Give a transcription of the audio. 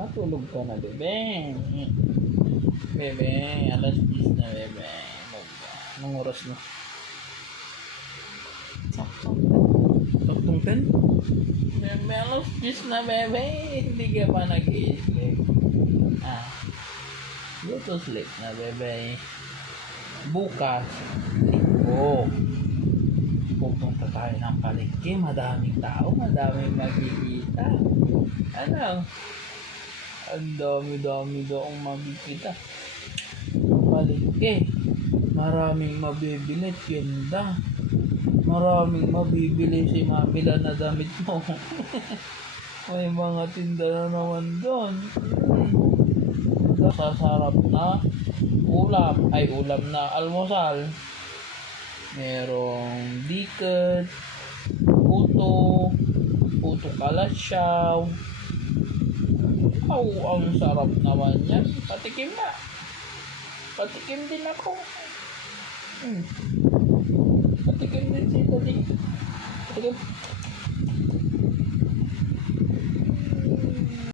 Matulog ka na, bebe. Bebe, alas 10 na, bebe. Anong oras na? Saktong 10? Bebe, alas 10 na, bebe. Hindi ka pa nag-i-sleep. Go to sleep na, bebe. Bukas, pupunta tayo ng palengke. Madaming tao, madaming makikita. Ano? Ang dami-dami doong makikita. Palengke. Maraming mabibili, tinda. Maraming mabibili si Mamila na damit mo. May mga tinda na naman doon. Sasarap na ulam na almusal. Merong diket, puto kalasyaw. Ang sarap naman yan. Patikim na. Patikim din ako. Patikim din si Tati. Patikim.